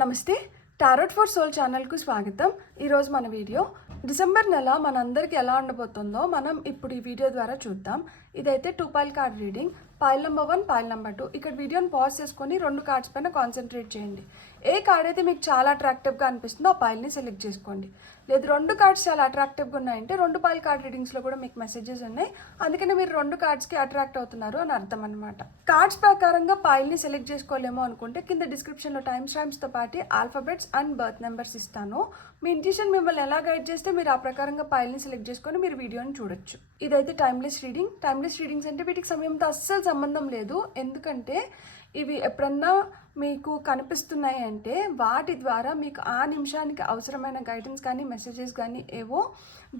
నమస్తే tarot for soul ఛానల్కు స్వాగతం. ఈరోజు మన వీడియో డిసెంబర్ నెల మనందరికీ ఎలా ఉండబోతుందో మనం ఇప్పుడు ఈ వీడియో ద్వారా చూద్దాం. ఇదైతే 2 pile card reading. Pile number 1, pile number 2. ఇక్కడ వీడియోని పాజ్ చేసుకొని 2 కార్డ్స్ పైన కాన్సన్ట్రేట్ చేయండి. ఏ కార్డ్ అయితే మీకు చాలా అట్రాక్టివ్గా అనిపిస్తుందో ఆ పైల్ని సెలెక్ట్ చేసుకోండి. లేదు 2 కార్డ్స్ చాలా అట్రాక్టివ్గా ఉన్నాయంటే 2 పైల్ కార్డ్ రీడింగ్స్లో కూడా మీకు మెసేజెస్ ఉన్నాయి, అందుకని మీరు 2 కార్డ్స్కి అట్రాక్ట్ అవుతున్నారు అని అర్థం అనమాట. కార్డ్స్ ప్రకారంగా పైల్ని సెలెక్ట్ చేసుకోలేమో అనుకుంటే కింద డిస్క్రిప్షన్లో టైమ్స్తో పాటు ఆల్ఫాబెట్స్ అండ్ బర్త్ నెంబర్స్ ఇస్తాను. మీ ఇంట్యూషన్ మిమ్మల్ని ఎలా గైడ్ చేస్తే మీరు ఆ ప్రకారంగా పైల్ని సెలెక్ట్ చేసుకొని మీరు వీడియోని చూడొచ్చు. ఇదైతే టైమ్లెస్ రీడింగ్. టైమ్లెస్ రీడింగ్స్ అంటే వీటికి సమయంతో అస్సలు సంబంధం లేదు, ఎందుకంటే ఇవి ఎప్పుడన్నా మీకు కనిపిస్తున్నాయి అంటే వాటి ద్వారా మీకు ఆ నిమిషానికి అవసరమైన గైడెన్స్ కానీ మెసేజెస్ కానీ ఏవో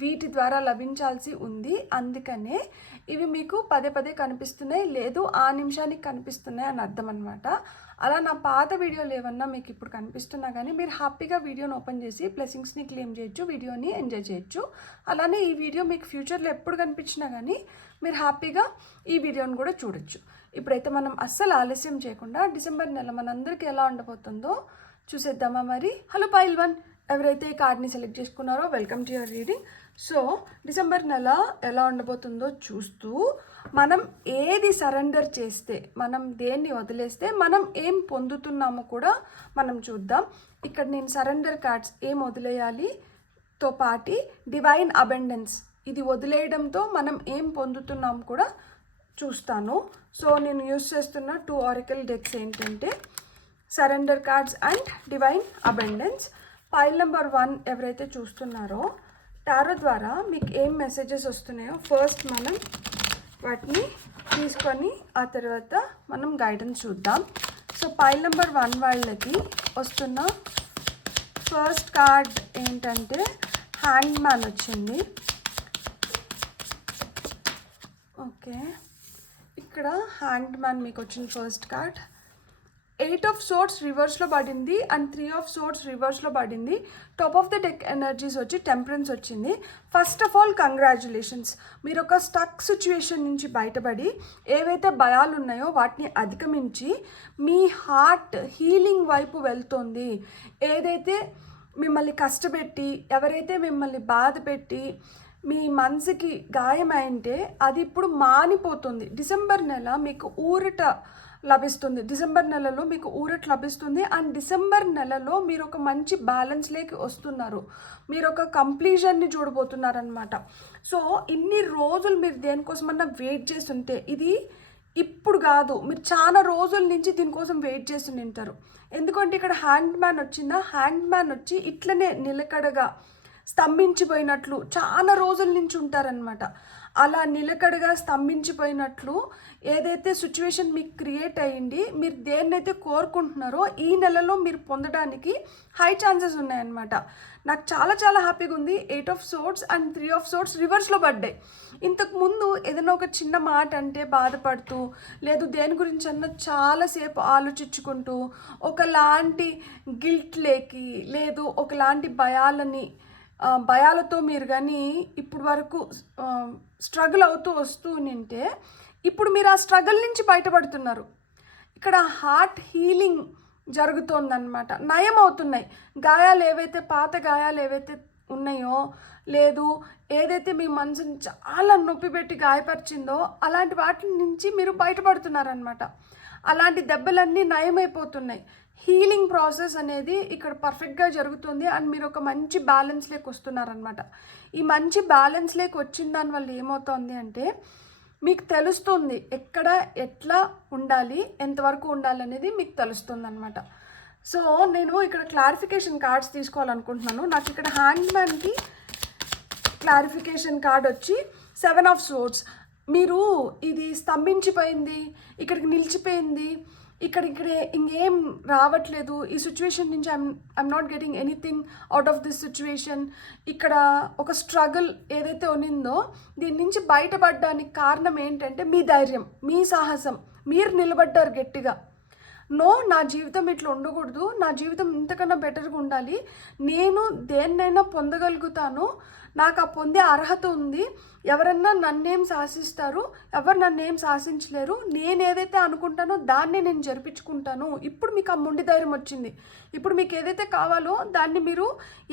వీటి ద్వారా లభించాల్సి ఉంది. అందుకనే ఇవి మీకు పదే పదే కనిపిస్తున్నాయి, లేదు ఆ నిమిషానికి కనిపిస్తున్నాయి అని అర్థం అనమాట. అలా నా పాత వీడియోలు ఏమన్నా మీకు ఇప్పుడు కనిపిస్తున్నా కానీ మీరు హ్యాపీగా వీడియోని ఓపెన్ చేసి బ్లెస్సింగ్స్ని క్లెయిమ్ చేయొచ్చు, వీడియోని ఎంజాయ్ చేయొచ్చు. అలానే ఈ వీడియో మీకు ఫ్యూచర్లో ఎప్పుడు కనిపించినా కానీ మీరు హ్యాపీగా ఈ వీడియోని కూడా చూడొచ్చు. ఇప్పుడైతే మనం అస్సలు ఆలస్యం చేయకుండా డిసెంబర్ నెల మనందరికీ ఎలా ఉండబోతుందో చూసేద్దామా మరి. హలో పైల్ 1, ఎవరైతే ఈ కార్డ్ని సెలెక్ట్ చేసుకున్నారో welcome to your reading. So December నెల ఎలా ఉండబోతుందో చూస్తూ మనం ఏది సరెండర్ చేస్తే, మనం దేన్ని వదిలేస్తే మనం ఏం పొందుతున్నామో కూడా మనం చూద్దాం. ఇక్కడ నేను సరెండర్ కార్డ్స్ ఏం వదిలేయాలి తో పాటి డివైన్ అబెండెన్స్, ఇది వదిలేయడంతో మనం ఏం పొందుతున్నాం కూడా చూస్తాను. సో నేను యూస్ చేస్తున్న 2 ఆరికల్ డెక్స్ ఏంటంటే surrender cards and divine abundance. Pile number 1 ఎవరైతే చూస్తున్నారో టారో ద్వారా మీకు ఏం మెసేజెస్ వస్తున్నాయో ఫస్ట్ మనం వాటిని తీసుకొని ఆ తర్వాత మనం గైడెన్స్ చూద్దాం. సో పైల్ నెంబర్ 1 వాళ్ళకి వస్తున్న ఫస్ట్ కార్డ్ ఏంటంటే హ్యాంగ్ మ్యాన్ వచ్చింది. ఓకే, ఇక్కడ హ్యాంగ్డ్ మ్యాన్ మీకు వచ్చిన ఫస్ట్ కార్డ్. 8 ఆఫ్ సోర్డ్స్ రివర్స్లో పడింది అండ్ 3 ఆఫ్ సోర్డ్స్ రివర్స్లో పడింది. Top of the deck energies వచ్చి టెంపరెన్స్ వచ్చింది. ఫస్ట్ ఆఫ్ ఆల్ కంగ్రాచులేషన్స్, మీరు ఒక స్టక్ సిచ్యువేషన్ నుంచి బయటపడి ఏవైతే భయాలు ఉన్నాయో వాటిని అధిగమించి మీ హార్ట్ హీలింగ్ వైపు వెళ్తుంది. ఏదైతే మిమ్మల్ని కష్టపెట్టి, ఎవరైతే మిమ్మల్ని బాధ పెట్టి మీ మనసుకి గాయమైంటే అది ఇప్పుడు మానిపోతుంది. డిసెంబర్ నెల మీకు ఊరట లభిస్తుంది. డిసెంబర్ నెలలో మీకు ఊరట లభిస్తుంది అండ్ డిసెంబర్ నెలలో మీరు ఒక మంచి బ్యాలెన్స్లోకి వస్తున్నారు, మీరు ఒక కంప్లీషన్ని చూడబోతున్నారనమాట. సో ఇన్ని రోజులు మీరు దేనికోసమన్నా వెయిట్ చేస్తుంటే ఇది ఇప్పుడు కాదు, మీరు చాలా రోజుల నుంచి దీనికోసం వెయిట్ చేసి ఉంటారు. ఎందుకంటే ఇక్కడ హ్యాండ్ మ్యాన్ వచ్చిందా, హ్యాండ్ మ్యాన్ వచ్చి ఇట్లనే నిలకడగా స్తంభించిపోయినట్లు చాలా రోజుల నుంచి ఉంటారనమాట. అలా నిలకడగా స్తంభించిపోయినట్లు ఏదైతే సిచ్యువేషన్ మీకు క్రియేట్ అయ్యింది, మీరు దేన్నైతే కోరుకుంటున్నారో ఈ నెలలో మీరు పొందడానికి హై ఛాన్సెస్ ఉన్నాయన్నమాట. నాకు చాలా చాలా హ్యాపీగా ఉంది. 8 of swords and 3 of swords రివర్స్లో పడ్డాయి. ఇంతకుముందు ఏదైనా ఒక చిన్న మాట అంటే బాధపడుతూ, లేదు దేని గురించి అన్నా చాలాసేపు ఆలోచించుకుంటూ ఒకలాంటి గిల్ట్ లేకి, లేదు ఒకలాంటి భయాలతో మీరు కానీ ఇప్పుడు వరకు స్ట్రగుల్ అవుతూ వస్తూ ఉంటే ఇప్పుడు మీరు ఆ స్ట్రగుల్ నుంచి బయటపడుతున్నారు. ఇక్కడ హార్ట్ హీలింగ్ జరుగుతోందన్నమాట, నయం అవుతున్నాయి గాయాలు, ఏవైతే పాత గాయాలు ఏవైతే ఉన్నాయో, లేదు ఏదైతే మీ మనసుని చాలా నొప్పి పెట్టి గాయపరిచిందో అలాంటి వాటి నుంచి మీరు బయటపడుతున్నారనమాట. అలాంటి దెబ్బలన్నీ నయమైపోతున్నాయి. హీలింగ్ ప్రాసెస్ అనేది ఇక్కడ పర్ఫెక్ట్గా జరుగుతుంది అండ్ మీరు ఒక మంచి బ్యాలెన్స్లోకి వస్తున్నారనమాట. ఈ మంచి బ్యాలెన్స్లోకి వచ్చిన దానివల్ల ఏమవుతుంది అంటే మీకు తెలుస్తుంది ఎక్కడ ఎట్లా ఉండాలి, ఎంతవరకు ఉండాలి అనేది మీకు తెలుస్తుంది అనమాట. సో నేను ఇక్కడ క్లారిఫికేషన్ కార్డ్స్ తీసుకోవాలనుకుంటున్నాను. నాకు ఇక్కడ హ్యాండ్ మ్యాన్కి క్లారిఫికేషన్ కార్డ్ వచ్చి 7 ఆఫ్ సోర్డ్స్. మీరు ఇది స్తంభించిపోయింది, ఇక్కడికి నిలిచిపోయింది, ఇక్కడే ఇంకేం రావట్లేదు, ఈ సిచ్యువేషన్ నుంచి I'm not getting anything out of this situation, ఇక్కడ ఒక స్ట్రగుల్ ఏదైతే ఉన్నిందో దీని నుంచి బయటపడడానికి కారణం ఏంటంటే మీ ధైర్యం, మీ సాహసం, మీరు నిలబడ్డారు గట్టిగా. నో, నా జీవితం ఇట్లా ఉండకూడదు, నా జీవితం ఇంతకన్నా బెటర్గా ఉండాలి, నేను దేన్నైనా పొందగలుగుతాను, నాకు ఆ పొందే అర్హత ఉంది, ఎవరన్నా నన్నేం శాసిస్తారు, ఎవరు నన్నేం శాసించలేరు, నేను ఏదైతే అనుకుంటానో దాన్ని నేను జరిపించుకుంటాను. ఇప్పుడు మీకు ఆ మొండి ధైర్యం వచ్చింది. ఇప్పుడు మీకు ఏదైతే కావాలో దాన్ని మీరు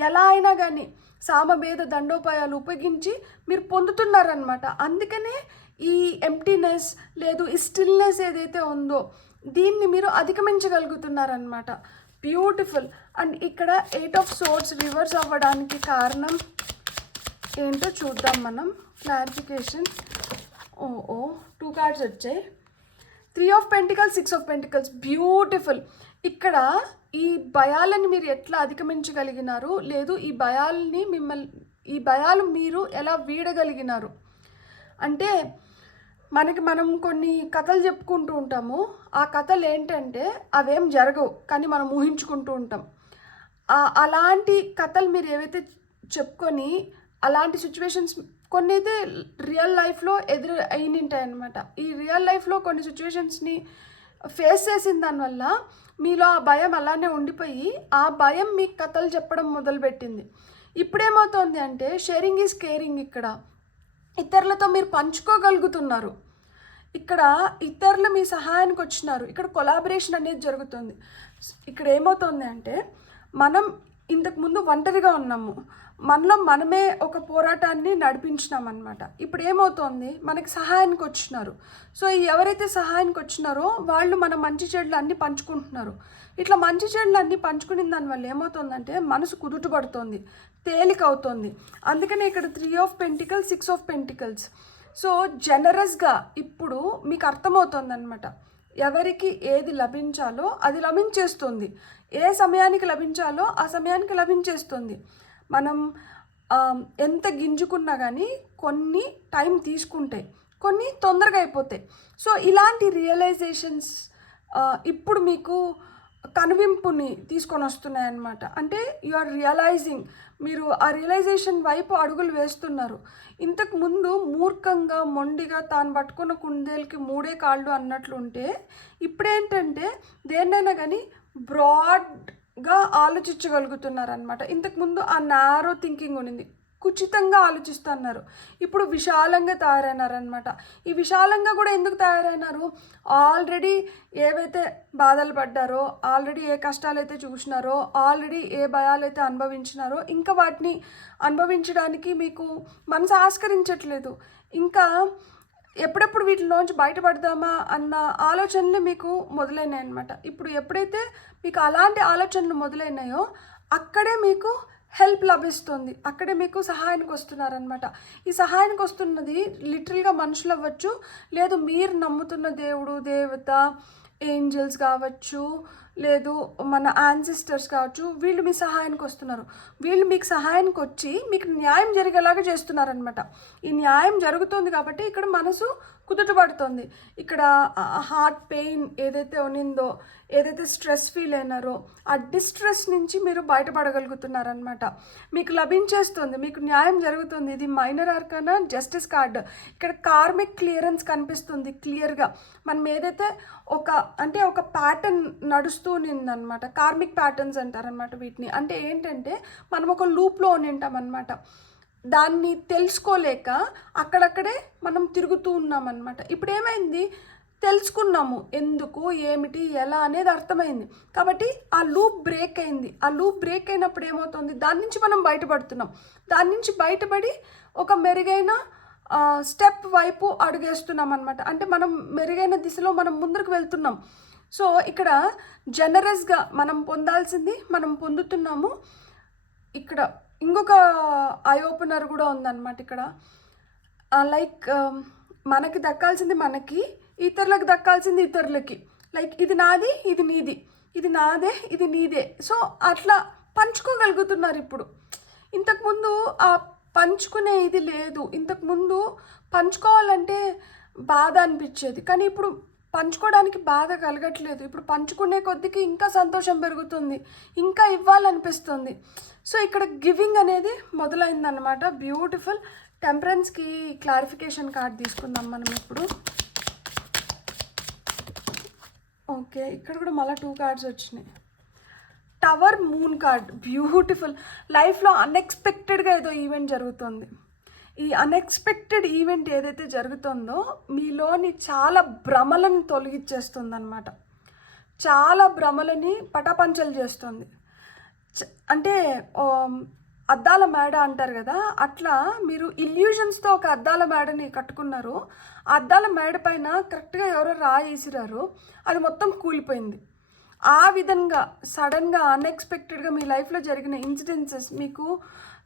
ఎలా అయినా కానీ సామభేద దండోపాయాలు ఉపయోగించి మీరు పొందుతున్నారనమాట. అందుకనే ఈ ఎంప్టీనెస్ లేదు, ఈ స్టిల్నెస్ ఏదైతే ఉందో దీన్ని మీరు అధిగమించగలుగుతున్నారనమాట. బ్యూటిఫుల్. అండ్ ఇక్కడ 8 ఆఫ్ సోర్డ్స్ రివర్స్ అవ్వడానికి కారణం ఏంటో చూద్దాం మనం. క్లారిఫికేషన్. 2 కార్డ్స్ వచ్చాయి. 3 of pentacles, 6 of pentacles. Beautiful. ఇక్కడ ఈ భయాలని మీరు ఎట్లా అధిగమించగలిగినారు, లేదు ఈ భయాలు మీరు ఎలా వీడగలిగినారు అంటే, మనం కొన్ని కథలు చెప్పుకుంటూ ఉంటాము. ఆ కథలు ఏంటంటే అవేం జరగవు, కానీ మనం ఊహించుకుంటూ ఉంటాం. అలాంటి కథలు మీరు ఏవైతే చెప్పుకొని అలాంటి సిచ్యువేషన్స్ కొన్ని అయితే రియల్ లైఫ్లో అయినింటాయి అన్నమాట. ఈ రియల్ లైఫ్లో కొన్ని సిచ్యువేషన్స్ని ఫేస్ చేసిన దానివల్ల మీలో ఆ భయం అలానే ఉండిపోయి ఆ భయం మీకు కథలు చెప్పడం మొదలుపెట్టింది. ఇప్పుడేమవుతుంది అంటే షేరింగ్ ఈజ్ కేరింగ్. ఇక్కడ ఇతరులతో మీరు పంచుకోగలుగుతున్నారు. ఇక్కడ ఇతరులు మీ సహాయానికి వచ్చినారు. ఇక్కడ కొలాబరేషన్ అనేది జరుగుతుంది. ఇక్కడ ఏమవుతుంది అంటే మనం ఇంతకుముందు ఒంటరిగా ఉన్నాము, మనలో మనమే ఒక పోరాటాన్ని నడిపించినాం అనమాట. ఇప్పుడు ఏమవుతోంది, మనకి సహాయానికి వచ్చినారు. సో ఎవరైతే సహాయానికి వచ్చినారో వాళ్ళు మన మంచి చెడులు అన్నీ పంచుకుంటున్నారు. ఇట్లా మంచి చెడులు అన్నీ పంచుకునే దానివల్ల ఏమవుతుందంటే మనసు కుదుటపడుతుంది, తేలిక అవుతుంది. అందుకనే ఇక్కడ 3 of pentacles, 6 of pentacles. So జనరస్గా ఇప్పుడు మీకు అర్థమవుతుంది అనమాట. ఎవరికి ఏది లభించాలో అది లభించేస్తుంది, ఏ సమయానికి లభించాలో ఆ సమయానికి లభించేస్తుంది. మనం ఎంత గింజుకున్నా కానీ కొన్ని టైం తీసుకుంటాయి, కొన్ని తొందరగా అయిపోతాయి. సో ఇలాంటి రియలైజేషన్స్ ఇప్పుడు మీకు కనువింపుని తీసుకొని వస్తున్నాయి అన్నమాట. అంటే యు ఆర్ రియలైజింగ్, మీరు ఆ రియలైజేషన్ వైపు అడుగులు వేస్తున్నారు. ఇంతకుముందు మూర్ఖంగా మొండిగా తాను పట్టుకున్న కుందేలకి 3 కాళ్ళు అన్నట్లు ఉంటే ఇప్పుడేంటంటే దేన్నైనా కానీ బ్రాడ్గా ఆలోచించగలుగుతున్నారనమాట. ఇంతకుముందు ఆ నారో థింకింగ్ ఉన్నింది, కుచితంగా ఆలోచిస్తున్నారు. ఇప్పుడు విశాలంగా తయారైనారనమాట. ఈ విశాలంగా కూడా ఎందుకు తయారైనారు, ఆల్రెడీ ఏవైతే బాధలు పడ్డారో, ఆల్రెడీ ఏ కష్టాలు అయితే చూసినారో, ఆల్రెడీ ఏ భయాలు అయితే అనుభవించినారో ఇంకా వాటిని అనుభవించడానికి మీకు మనసు ఆస్కరించట్లేదు. ఇంకా ఎప్పుడెప్పుడు వీటిలోంచి బయటపడదామా అన్న ఆలోచనలు మీకు మొదలైనాయి అనమాట. ఇప్పుడు ఎప్పుడైతే మీకు అలాంటి ఆలోచనలు మొదలైనాయో అక్కడే మీకు హెల్ప్ లభిస్తుంది, అక్కడే మీకు సహాయానికి వస్తున్నారనమాట. ఈ సహాయానికి వస్తున్నది లిటరల్గా మనుషులు అవ్వచ్చు, లేదు మీరు నమ్ముతున్న దేవుడు, దేవత, ఏంజల్స్ కావచ్చు, లేదు మన యాన్సిస్టర్స్ కావచ్చు. వీళ్ళు మీ సహాయానికి వస్తున్నారు. వీళ్ళు మీకు సహాయానికి వచ్చి మీకు న్యాయం జరిగేలాగా చేస్తున్నారనమాట. ఈ న్యాయం జరుగుతుంది కాబట్టి ఇక్కడ మనసు కుదుటపడుతుంది. ఇక్కడ హార్ట్ పెయిన్ ఏదైతే ఉన్నిందో, ఏదైతే స్ట్రెస్ ఫీల్ అయినారో ఆ డిస్ట్రెస్ నుంచి మీరు బయటపడగలుగుతున్నారనమాట. మీకు లభించేస్తుంది, మీకు న్యాయం జరుగుతుంది. ఇది మైనర్ ఆర్కానా జస్టిస్ కార్డ్. ఇక్కడ కార్మిక్ క్లియరెన్స్ కనిపిస్తుంది క్లియర్గా. మనం ఏదైతే ఒక ప్యాటర్న్ నడుస్తూ ఉన్నిందనమాట. కార్మిక్ ప్యాటర్న్స్ అంటారనమాట వీటిని. అంటే ఏంటంటే మనం ఒక లూప్లో ఉంటాం అనమాట. దాన్ని తెలుసుకోలేక అక్కడక్కడే మనం తిరుగుతూ ఉన్నామన్నమాట. ఇప్పుడు ఏమైంది, తెలుసుకున్నాము ఎందుకు, ఏమిటి, ఎలా అనేది అర్థమైంది. కాబట్టి ఆ లూప్ బ్రేక్ అయింది. ఆ లూప్ బ్రేక్ అయినప్పుడు ఏమవుతుంది, దాని నుంచి మనం బయటపడుతున్నాం. దాని నుంచి బయటపడి ఒక మెరుగైన స్టెప్ వైపు అడుగేస్తున్నాం అనమాట. అంటే మనం మెరుగైన దిశలో మనం ముందుకు వెళ్తున్నాం. సో ఇక్కడ జనరస్గా మనం పొందాల్సింది మనం పొందుతున్నాము. ఇక్కడ ఇంకొక ఐ ఓపెనర్ కూడా ఉందన్నమాట. ఇక్కడ లైక్ మనకి దక్కాల్సింది మనకి, ఇతరులకు దక్కాల్సింది ఇతరులకి. లైక్ ఇది నాది, ఇది నీది, ఇది నాదే, ఇది నీదే. సో అట్లా పంచుకోగలుగుతున్నారు ఇప్పుడు. ఇంతకుముందు ఆ పంచుకునే ఇది లేదు. ఇంతకుముందు పంచుకోవాలంటే బాధ అనిపించేది, కానీ ఇప్పుడు పంచుకోవడానికి బాధ కలగట్లేదు. ఇప్పుడు పంచుకునే కొద్దికి ఇంకా సంతోషం పెరుగుతుంది, ఇంకా ఇవ్వాలనిపిస్తుంది. సో ఇక్కడ గివింగ్ అనేది మొదలైందన్నమాట. బ్యూటిఫుల్. టెంపరెన్స్కి క్లారిఫికేషన్ కార్డ్ తీసుకుందాం మనం ఇప్పుడు. ఓకే, ఇక్కడ కూడా మళ్ళీ 2 కార్డ్స్ వచ్చినాయి. Tower moon card, beautiful. లైఫ్లో అన్ఎక్స్పెక్టెడ్గా ఏదో ఈవెంట్ జరుగుతుంది. ఈ అన్ఎక్స్పెక్టెడ్ ఈవెంట్ ఏదైతే జరుగుతుందో మీలోని చాలా భ్రమలను తొలగిచ్చేస్తుంది అనమాట. చాలా భ్రమలని పటాపంచలు చేస్తుంది. అంటే అద్దాల మేడ అంటారు కదా, అట్లా మీరు ఇల్యూషన్స్తో ఒక అద్దాల మేడని కట్టుకున్నారు. ఆ అద్దాల మేడ పైన కరెక్ట్గా ఎవరో రాయి వేసిరారు, అది మొత్తం కూలిపోయింది. ఆ విధంగా సడన్గా అన్ఎక్స్పెక్టెడ్గా మీ లైఫ్లో జరిగిన ఇన్సిడెన్సెస్ మీకు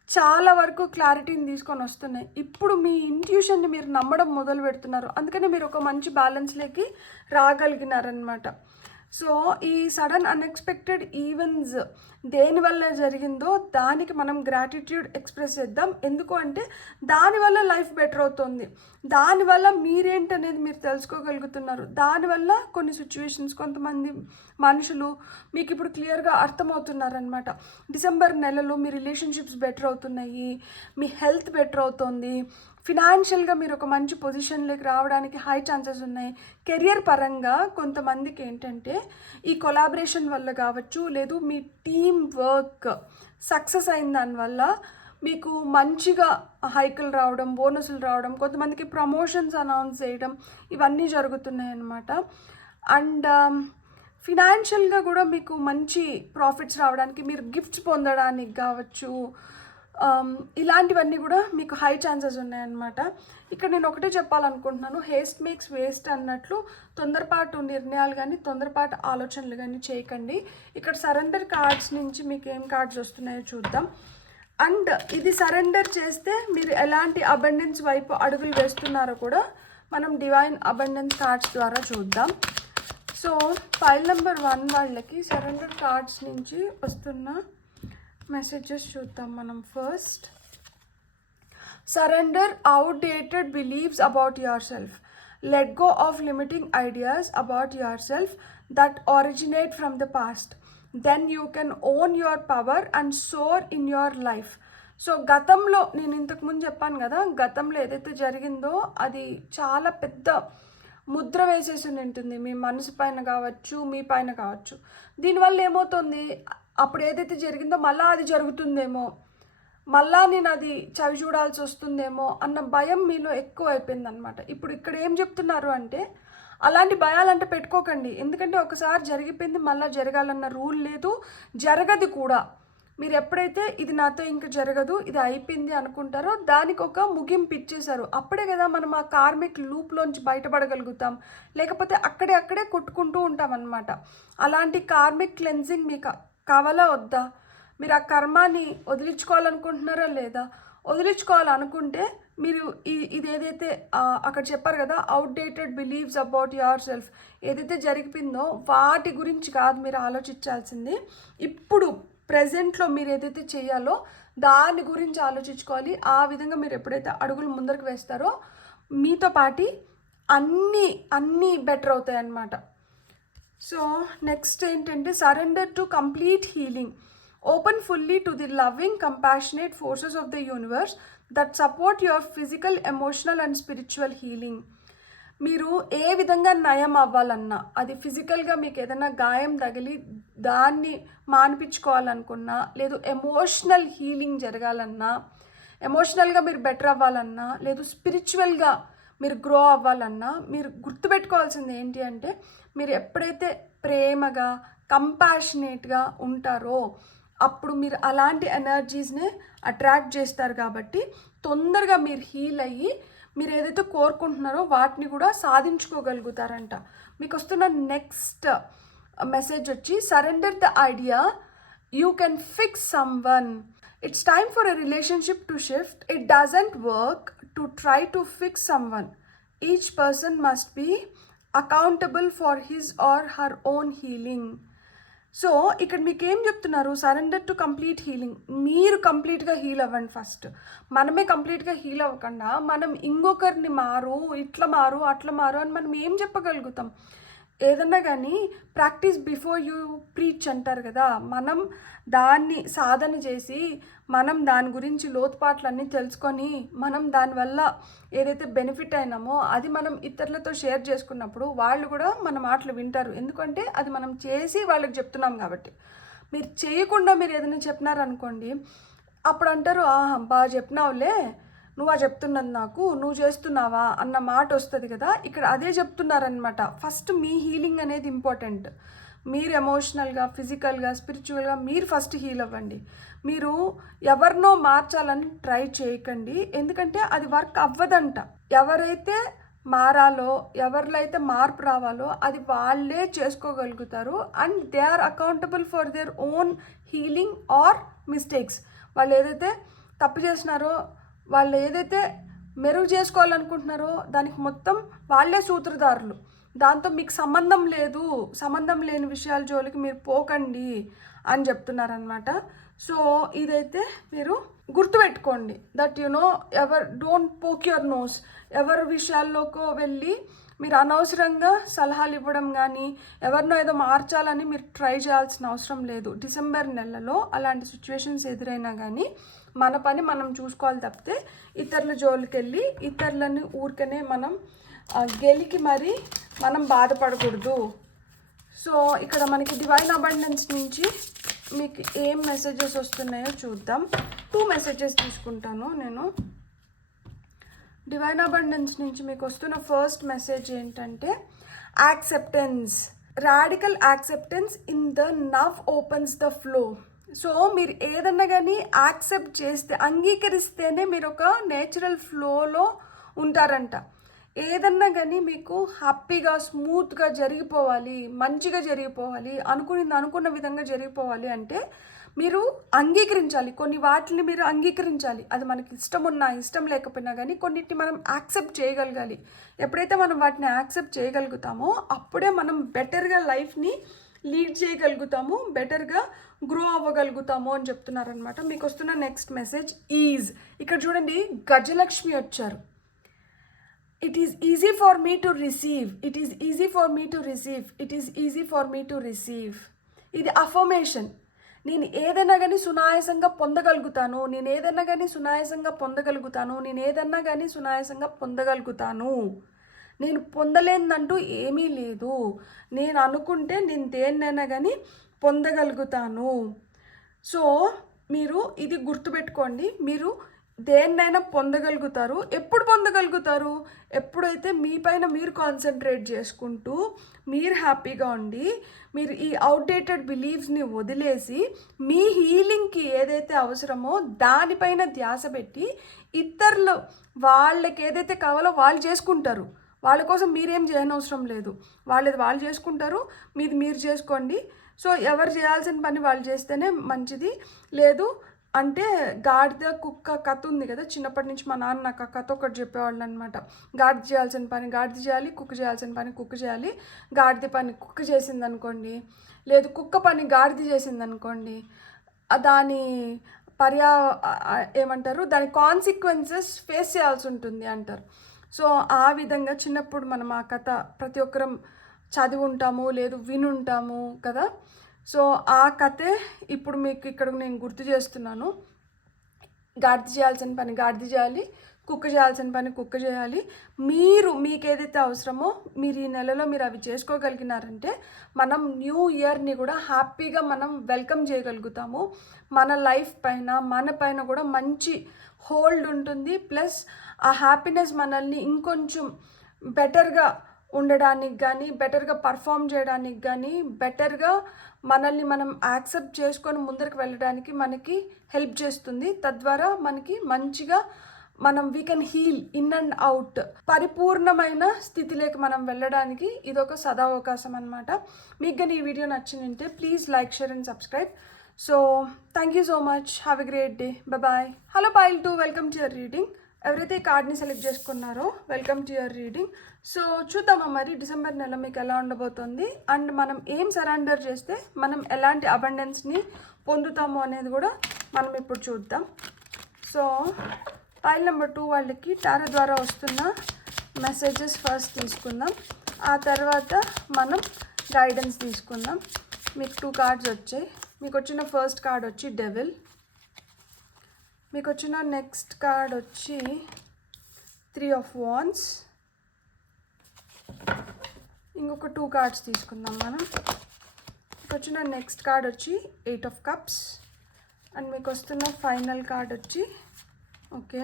చాలా వరకు క్లారిటీని తీసుకొని వస్తున్నాయి. ఇప్పుడు మీ ఇంట్యూషన్ని మీరు నమ్మడం మొదలు పెడుతున్నారు. అందుకని మీరు ఒక మంచి బ్యాలెన్స్లోకి రాగలిగినారనమాట. సో ఈ సడన్ అన్ఎక్స్పెక్టెడ్ ఈవెంట్స్ దేనివల్ల జరిగిందో దానికి మనం గ్రాటిట్యూడ్ ఎక్స్ప్రెస్ చేద్దాం. ఎందుకు అంటే దానివల్ల లైఫ్ బెటర్ అవుతుంది, దానివల్ల మీరేంటనేది మీరు తెలుసుకోగలుగుతున్నారు. దానివల్ల కొన్ని సిచ్యువేషన్స్, కొంతమంది మనుషులు మీకు ఇప్పుడు క్లియర్గా అర్థమవుతున్నారనమాట. డిసెంబర్ నెలలో మీ రిలేషన్షిప్స్ బెటర్ అవుతున్నాయి, మీ హెల్త్ బెటర్ అవుతుంది, ఫినాన్షియల్గా మీరు ఒక మంచి పొజిషన్లోకి రావడానికి హై ఛాన్సెస్ ఉన్నాయి. కెరియర్ పరంగా కొంతమందికి ఏంటంటే ఈ కొలాబరేషన్ వల్ల కావచ్చు, లేదు మీ టీమ్ వర్క్ సక్సెస్ అయిన దానివల్ల మీకు మంచిగా హైకులు రావడం, బోనసులు రావడం, కొంతమందికి ప్రమోషన్స్ అనౌన్స్ చేయడం, ఇవన్నీ జరుగుతున్నాయి అన్నమాట. అండ్ ఫినాన్షియల్గా కూడా మీకు మంచి ప్రాఫిట్స్ రావడానికి, మీరు గిఫ్ట్స్ పొందడానికి కావచ్చు, ఇలాంటివన్నీ కూడా మీకు హై ఛాన్సెస్ ఉన్నాయన్నమాట. ఇక్కడ నేను ఒకటే చెప్పాలనుకుంటున్నాను, హేస్ట్ మేక్స్ వేస్ట్ అన్నట్లు తొందరపాటు నిర్ణయాలు కానీ తొందరపాటు ఆలోచనలు కానీ చేయకండి. ఇక్కడ సరెండర్ కార్డ్స్ నుంచి మీకు ఏం కార్డ్స్ వస్తున్నాయో చూద్దాం. అండ్ ఇది సరెండర్ చేస్తే మీరు ఎలాంటి అబండెన్స్ వైపు అడుగులు వేస్తున్నారో కూడా మనం డివైన్ అబండెన్స్ కార్డ్స్ ద్వారా చూద్దాం. సో ఫైల్ నెంబర్ 1 వాళ్ళకి సరెండర్ కార్డ్స్ నుంచి వస్తున్న మెసేజెస్ చూద్దాం మనం. First, surrender outdated believes about yourself. Let go of limiting ideas about yourself that originate from the past. Then you can own your power and soar in your life. So గతంలో నేను ఇంతకుముందు చెప్పాను కదా, గతంలో ఏదైతే జరిగిందో అది చాలా పెద్ద ముద్ర వేసేసి ఉంటుంది మీ మనసు పైన కావచ్చు, మీ పైన కావచ్చు. దీనివల్ల ఏమవుతుంది, అప్పుడు ఏదైతే జరిగిందో మళ్ళీ అది జరుగుతుందేమో, మళ్ళా నేను అది చవి చూడాల్సి వస్తుందేమో అన్న భయం మీలో ఎక్కువ అయిపోయింది అనమాట. ఇప్పుడు ఇక్కడ ఏం చెప్తున్నారు అంటే అలాంటి భయాలంటే పెట్టుకోకండి. ఎందుకంటే ఒకసారి జరిగిపోయింది, మళ్ళీ జరగాలన్న రూల్ లేదు, జరగదు కూడా. మీరు ఎప్పుడైతే ఇది నాతో ఇంకా జరగదు, ఇది అయిపోయింది అనుకుంటారో దానికి ఒక ముగింపు ఇచ్చేశారు. అప్పుడే కదా మనం ఆ కార్మిక్ లూప్లోంచి బయటపడగలుగుతాం, లేకపోతే అక్కడే కొట్టుకుంటూ ఉంటాం అన్నమాట. అలాంటి కార్మిక్ క్లెన్జింగ్ మీకు కావాలా వద్దా? మీరు ఆ కర్మాన్ని వదిలించుకోవాలనుకుంటున్నారా లేదా? వదిలించుకోవాలనుకుంటే మీరు ఇదేదైతే అక్కడ చెప్పారు కదా, outdated believes about your self, ఏదైతే జరిగిపోయిందో వాటి గురించి కాదు మీరు ఆలోచించాల్సింది. ఇప్పుడు ప్రెజెంట్లో మీరు ఏదైతే చేయాలో దాని గురించి ఆలోచించుకోవాలి. ఆ విధంగా మీరు ఎప్పుడైతే అడుగులు ముందరకు వేస్తారో మీతో పాటి అన్నీ బెటర్ అవుతాయి అన్నమాట. సో నెక్స్ట్ ఏంటంటే, surrender to complete healing. Open fully to the loving compassionate forces of the universe that support your physical, emotional and spiritual healing. మీరు ఏ విధంగా నయం అవ్వాలన్నా, అది ఫిజికల్గా మీకు ఏదైనా గాయం తగిలి దాన్ని మాన్పించుకోవాలనుకున్నా, లేదు ఎమోషనల్ హీలింగ్ జరగాలన్నా, ఎమోషనల్గా మీరు బెటర్ అవ్వాలన్నా, లేదు స్పిరిచువల్గా మీరు గ్రో అవ్వాలన్నా, మీరు గుర్తుపెట్టుకోవాల్సింది ఏంటి అంటే, మీరు ఎప్పుడైతే ప్రేమగా కంపాషనేట్గా ఉంటారో అప్పుడు మీరు అలాంటి ఎనర్జీస్ని అట్రాక్ట్ చేస్తారు. కాబట్టి తొందరగా మీరు హీల్ అయ్యి మీరు ఏదైతే కోరుకుంటున్నారో వాటిని కూడా సాధించుకోగలుగుతారంట. మీకు వస్తున్న నెక్స్ట్ మెసేజ్ వచ్చి, surrender the idea you can fix someone. It's time for a relationship to shift. It doesn't work to try to fix someone. Each person must be accountable for his or her own healing. So ఇక్కడ మీకు ఏం చెప్తున్నారు, surrender to complete healing. మీరు కంప్లీట్గా heal అవ్వండి first. మనమే కంప్లీట్గా heal అవ్వకుండా మనం ఇంకొకరిని మారు, ఇట్లా మారు, అట్లా మారు అని మనం ఏం చెప్పగలుగుతాం? ఏదన్నా కానీ ప్రాక్టీస్ బిఫోర్ యూ ప్రీచ్ అంటారు కదా. మనం దాన్ని సాధన చేసి మనం దాని గురించి లోతుపాట్లన్నీ తెలుసుకొని మనం దానివల్ల ఏదైతే బెనిఫిట్ అయినామో అది మనం ఇతరులతో షేర్ చేసుకున్నప్పుడు వాళ్ళు కూడా మన మాటలు వింటారు. ఎందుకంటే అది మనం చేసి వాళ్ళకి చెప్తున్నాం కాబట్టి. మీరు చేయకుండా మీరు ఏదైనా చెప్పినారనుకోండి, అప్పుడు అంటారు బాగా చెప్పినావులే, నువ్వా చెప్తున్నది నాకు, నువ్వు చేస్తున్నావా అన్న మాట వస్తుంది కదా. ఇక్కడ అదే చెప్తున్నారనమాట. ఫస్ట్ మీ హీలింగ్ అనేది ఇంపార్టెంట్. మీరు ఎమోషనల్గా, ఫిజికల్గా, స్పిరిచువల్గా మీరు ఫస్ట్ హీల్ అవ్వండి. మీరు ఎవరినో మార్చాలని ట్రై చేయకండి, ఎందుకంటే అది వర్క్ అవ్వదంట. ఎవరైతే మారాలో, ఎవరిలో అయితే మార్పు రావాలో అది వాళ్ళే చేసుకోగలుగుతారు. And they are accountable for their own healing or mistakes. వాళ్ళు ఏదైతే తప్పు చేసినారో, వాళ్ళు ఏదైతే మెరుగు చేసుకోవాలనుకుంటున్నారో దానికి మొత్తం వాళ్ళే సూత్రధారులు. దాంతో మీకు సంబంధం లేదు, సంబంధం లేని విషయాల జోలికి మీరు పోకండి అని చెప్తున్నారనమాట. సో ఇదైతే మీరు గుర్తుపెట్టుకోండి, that ever don't poke your nose. ఎవరి విషయాల్లోకో వెళ్ళి మీరు అనవసరంగా సలహాలు ఇవ్వడం కానీ ఎవరినో ఏదో మార్చాలని మీరు ట్రై చేయాల్సిన అవసరం లేదు. డిసెంబర్ నెలలో అలాంటి సిచ్యువేషన్స్ ఎదురైనా కానీ మన పని మనం చూసుకోవాలి తప్పితే ఇతరుల జోలికి వెళ్ళి ఇతరులని ఊరికనే మనం గెలికి మరి మనం బాధపడకూడదు. సో ఇక్కడ మనకి డివైన్ అబండెన్స్ నుంచి మీకు ఏం మెసేజెస్ వస్తున్నాయో చూద్దాం. 2 మెసేజెస్ తీసుకుంటాను నేను. డివైన్ అబండెన్స్ నుంచి మీకు వస్తున్న ఫస్ట్ మెసేజ్ ఏంటంటే acceptance. Radical acceptance in the now opens the flow. So మీరు ఏదన్నా కానీ యాక్సెప్ట్ చేస్తే, అంగీకరిస్తేనే మీరు ఒక నేచురల్ ఫ్లోలో ఉంటారంట. ఏదన్నా కానీ మీకు హ్యాపీగా, స్మూత్గా జరిగిపోవాలి, మంచిగా జరిగిపోవాలి, అనుకున్న విధంగా జరిగిపోవాలి అంటే మీరు అంగీకరించాలి. కొన్ని వాటిని మీరు అంగీకరించాలి. అది మనకి ఇష్టం ఉన్నా ఇష్టం లేకపోయినా కానీ కొన్నిటిని మనం యాక్సెప్ట్ చేయగలగాలి. ఎప్పుడైతే మనం వాటిని యాక్సెప్ట్ చేయగలుగుతామో అప్పుడే మనం బెటర్గా లైఫ్ని లీడ్ చేయగలుగుతాము, బెటర్గా గ్రో అవ్వగలుగుతాము అని చెప్తున్నారనమాట. మీకు వస్తున్న నెక్స్ట్ మెసేజ్ ఈజ్. ఇక్కడ చూడండి, గజలక్ష్మి వచ్చారు. It is easy for me to receive, it is easy for me to receive, it is easy for me to receive. ఇది అఫర్మేషన్. నేను ఏదైనా కానీ సునాయాసంగా పొందగలుగుతాను, నేను ఏదైనా కానీ సునాయాసంగా పొందగలుగుతాను, నేను ఏదన్నా కానీ సునాయాసంగా పొందగలుగుతాను. నేను పొందలేదంటూ ఏమీ లేదు. నేను అనుకుంటే నేను దేన్నైనా కానీ పొందగలుగుతాను. సో మీరు ఇది గుర్తుపెట్టుకోండి, మీరు దేన్నైనా పొందగలుగుతారు. ఎప్పుడు పొందగలుగుతారు? ఎప్పుడైతే మీ పైన మీరు కాన్సన్ట్రేట్ చేసుకుంటూ మీరు హ్యాపీగా ఉండి మీరు ఈ అవుట్డేటెడ్ బిలీఫ్స్ని వదిలేసి మీ హీలింగ్కి ఏదైతే అవసరమో దానిపైన ధ్యాస పెట్టి ఇతరులు వాళ్ళకి ఏదైతే కావాలో వాళ్ళు చేసుకుంటారు. వాళ్ళ కోసం మీరేం చేయనవసరం లేదు. వాళ్ళది వాళ్ళు చేసుకుంటారు, మీది మీరు చేసుకోండి. సో ఎవరు చేయాల్సిన పని వాళ్ళు చేస్తేనే మంచిది. లేదు అంటే గాడిద కుక్క కథ ఉంది కదా, చిన్నప్పటి నుంచి మా నాన్న నాకు ఆ కథ ఒకటి చెప్పేవాళ్ళు అనమాట. గాడిద చేయాల్సిన పని గాడిద చేయాలి, కుక్క చేయాల్సిన పని కుక్క చేయాలి. గాడిద పని కుక్క చేసింది అనుకోండి, లేదు కుక్క పని గాడిద చేసింది అనుకోండి, దాని ఏమంటారు, దాని కాన్సిక్వెన్సెస్ ఫేస్ చేయాల్సి ఉంటుంది అంటారు. సో ఆ విధంగా చిన్నప్పుడు మనం ఆ కథ ప్రతి ఒక్కరం చదివి ఉంటాము, లేదు వినుంటాము కదా. సో ఆ కథే ఇప్పుడు మీకు ఇక్కడ నేను గుర్తు చేస్తున్నాను. గాడిద చేయాల్సిన పని గాడిద చేయాలి, కుక్క చేయాల్సిన పని కుక్క చేయాలి. మీకు ఏదైతే అవసరమో మీరు ఈ నెలలో మీరు అవి చేసుకోగలిగినారంటే మనం న్యూ ఇయర్ని కూడా హ్యాపీగా మనం వెల్కమ్ చేయగలుగుతాము. మన లైఫ్ పైన మన పైన కూడా మంచి హోల్డ్ ఉంటుంది. ప్లస్ ఆ హ్యాపీనెస్ మనల్ని ఇంకొంచెం బెటర్గా ఉండడానికి కానీ, బెటర్గా పర్ఫామ్ చేయడానికి కానీ, బెటర్గా మనల్ని మనం యాక్సెప్ట్ చేసుకొని ముందరికి వెళ్ళడానికి మనకి హెల్ప్ చేస్తుంది. తద్వారా మనకి మంచిగా we can heal in and out. పరిపూర్ణమైన స్థితిలోకి మనం వెళ్ళడానికి ఇదొక సదావకాశం అనమాట. మీకు కానీ ఈ వీడియో నచ్చిందంటే please like, share and subscribe. So thank you so much. Have a great day. Bye. Hello pile 2, welcome to your reading. ఎవరైతే ఈ కార్డ్ని సెలెక్ట్ చేసుకున్నారో welcome to your reading. So చూద్దామా మరి డిసెంబర్ నెల మీకు ఎలా ఉండబోతుంది, అండ్ మనం ఏం సరెండర్ చేస్తే మనం ఎలాంటి అబండెన్స్ని పొందుతాము అనేది కూడా మనం ఇప్పుడు చూద్దాం. సో పైల్ నెంబర్ 2 వాళ్ళకి టారో ద్వారా వస్తున్న మెసేజెస్ ఫస్ట్ తీసుకుందాం. ఆ తర్వాత మనం గైడెన్స్ తీసుకుందాం. మీకు 2 కార్డ్స్ వచ్చాయి. మీకు వచ్చిన ఫస్ట్ కార్డ్ వచ్చి డెవిల్, మీకు వచ్చిన నెక్స్ట్ కార్డ్ వచ్చి 3 ఆఫ్ వాండ్స్. ఇంకొక 2 కార్డ్స్ తీసుకుందాం మనం. మీకు వచ్చిన నెక్స్ట్ కార్డ్ వచ్చి 8 ఆఫ్ కప్స్. అండ్ మీకు వస్తున్న ఫైనల్ కార్డ్ వచ్చి ఓకే,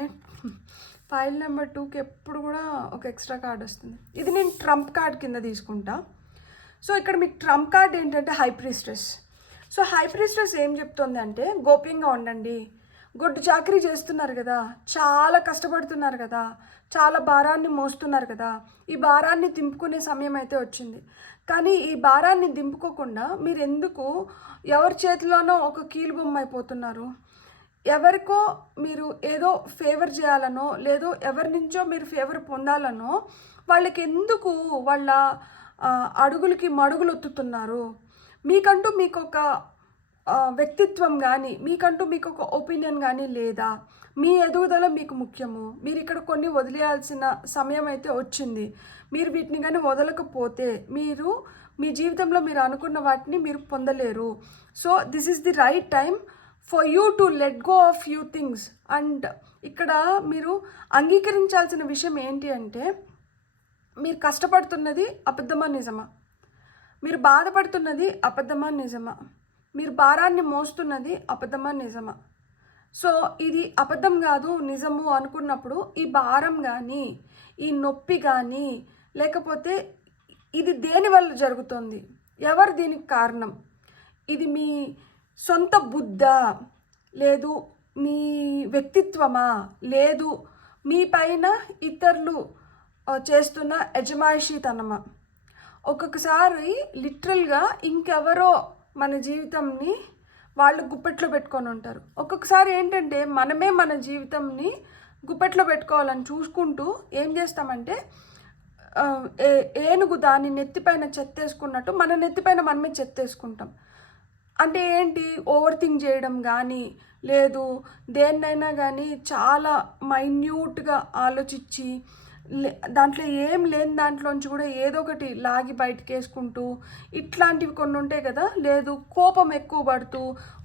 ఫైల్ నెంబర్ 2కి ఎప్పుడు కూడా ఒక ఎక్స్ట్రా కార్డ్ వస్తుంది. ఇది నేను ట్రంప్ కార్డ్ కింద తీసుకుంటా. సో ఇక్కడ మీకు ట్రంప్ కార్డ్ ఏంటంటే హై ప్రీస్ట్రెస్. సో హై ప్రీస్ట్రెస్ ఏం చెప్తుంది అంటే గోప్యంగా ఉండండి, గొడ్డు చాకరీ చేస్తున్నారు కదా, చాలా కష్టపడుతున్నారు కదా, చాలా భారాన్ని మోస్తున్నారు కదా, ఈ భారాన్ని దింపుకునే సమయం అయితే వచ్చింది. కానీ ఈ భారాన్ని దింపుకోకుండా మీరు ఎందుకు ఎవరి చేతిలోనో ఒక కీలుబొమ్మ అయిపోతున్నారు? ఎవరికో మీరు ఏదో ఫేవర్ చేయాలనో లేదో ఎవరి నుంచో మీరు ఫేవర్ పొందాలనో వాళ్ళకి ఎందుకు వాళ్ళ అడుగులకి మడుగులు ఒత్తుతున్నారు? మీకంటూ మీకు ఒక వ్యక్తిత్వం కానీ, మీకంటూ మీకు ఒక ఒపీనియన్ కానీ లేదా? మీ ఎదుగుదల మీకు ముఖ్యము. మీరు ఇక్కడ కొన్ని వదిలేయాల్సిన సమయం అయితే వచ్చింది. మీరు వీటిని కానీ వదలకపోతే మీరు మీ జీవితంలో మీరు అనుకున్న వాటిని మీరు పొందలేరు. So this is the right time for you to let go of few things. And ఇక్కడ మీరు అంగీకరించాల్సిన విషయం ఏంటి అంటే మీరు కష్టపడుతున్నది అబద్ధమా నిజమా? మీరు బాధపడుతున్నది అబద్ధమా నిజమా? మీరు భారాన్ని మోస్తున్నది అబద్ధమా నిజమా? సో ఇది అబద్ధం కాదు నిజము అనుకున్నప్పుడు ఈ భారం కానీ, ఈ నొప్పి కానీ, లేకపోతే ఇది దేని వల్ల జరుగుతుంది, ఎవరు దీనికి కారణం? ఇది మీ సొంత బుద్ధా, లేదు మీ వ్యక్తిత్వమా, లేదు మీ పైన ఇతరులు చేస్తున్న యజమాయిషీతనమా? ఒక్కొక్కసారి లిటరల్గా ఇంకెవరో మన జీవితంని వాళ్ళు గుప్పెట్లో పెట్టుకొని ఉంటారు. ఒక్కొక్కసారి ఏంటంటే మనమే మన జీవితంని గుప్పెట్లో పెట్టుకోవాలని చూసుకుంటూ ఏం చేస్తామంటే ఏనుగు దాని నెత్తిపైన చెత్తేసుకున్నట్టు మన నెత్తిపైన మనమే చెత్తేసుకుంటాం. అంటే ఏంటి, ఓవర్ థింక్ చేయడం కానీ, లేదు దేన్నైనా కానీ చాలా మైన్యూట్గా ఆలోచించి దాంట్లో ఏం లేని దాంట్లోంచి కూడా ఏదో ఒకటి లాగి బయటకు వేసుకుంటూ ఇట్లాంటివి కొన్ని ఉంటాయి కదా. లేదు కోపం ఎక్కువ పడుతూ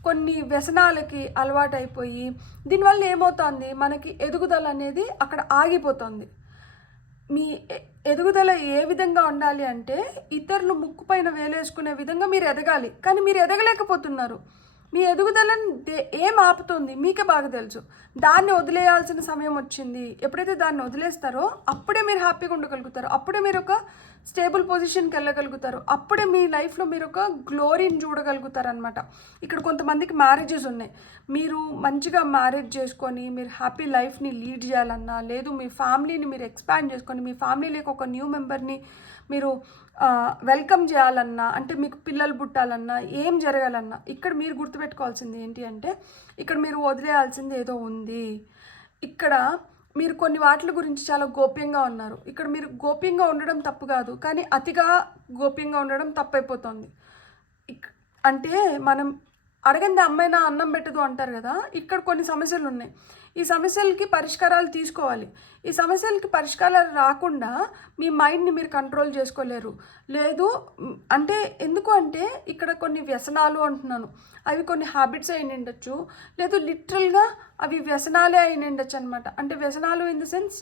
కొన్ని వ్యసనాలకి అలవాటైపోయి దీనివల్ల ఏమవుతుంది, మనకి ఎదుగుదల అనేది అక్కడ ఆగిపోతుంది. మీ ఎదుగుదల ఏ విధంగా ఉండాలి అంటే ఇతరులు ముక్కుపైన వేలేసుకునే విధంగా మీరు ఎదగాలి. కానీ మీరు ఎదగలేకపోతున్నారు. మీ ఎదుగుదలను ఏం ఆపుతుంది మీకే బాగా తెలుసు. దాన్ని వదిలేయాల్సిన సమయం వచ్చింది. ఎప్పుడైతే దాన్ని వదిలేస్తారో అప్పుడే మీరు హ్యాపీగా ఉండగలుగుతారు, అప్పుడే మీరు ఒక స్టేబుల్ పొజిషన్కి వెళ్ళగలుగుతారు, అప్పుడే మీ లైఫ్లో మీరు ఒక గ్లోరీని చూడగలుగుతారు అనమాట. ఇక్కడ కొంతమందికి మ్యారేజెస్ ఉన్నాయి. మీరు మంచిగా మ్యారేజ్ చేసుకొని మీరు హ్యాపీ లైఫ్ని లీడ్ చేయాలన్నా, లేదు మీ ఫ్యామిలీని మీరు ఎక్స్పాండ్ చేసుకొని మీ ఫ్యామిలీలోకి ఒక న్యూ మెంబర్ని మీరు వెల్కమ్ చేయాలన్నా, అంటే మీకు పిల్లలు పుట్టాలన్నా, ఏం జరగాలన్నా ఇక్కడ మీరు గుర్తుపెట్టుకోవాల్సింది ఏంటి అంటే ఇక్కడ మీరు వదిలేయాల్సింది ఏదో ఉంది. ఇక్కడ మీరు కొన్ని వాటి గురించి చాలా గోప్యంగా ఉన్నారు. ఇక్కడ మీరు గోప్యంగా ఉండడం తప్పు కాదు, కానీ అతిగా గోప్యంగా ఉండడం తప్పైపోతుంది. అంటే మనం అడగంది అమ్మాయినా అన్నం పెట్టదు అంటారు కదా. ఇక్కడ కొన్ని సమస్యలు ఉన్నాయి. ఈ సమస్యలకి పరిష్కారాలు తీసుకోవాలి. ఈ సమస్యలకి పరిష్కారాలు రాకుండా మీ మైండ్ని మీరు కంట్రోల్ చేసుకోలేరు. లేదు అంటే ఎందుకు అంటే ఇక్కడ కొన్ని వ్యసనాలు అంటున్నాను, అవి కొన్ని హ్యాబిట్స్ అయి ఉండొచ్చు, లేదు లిటరల్గా అవి వ్యసనాలే అయి ఉండొచ్చు అనమాట. అంటే వ్యసనాలు ఇన్ ద సెన్స్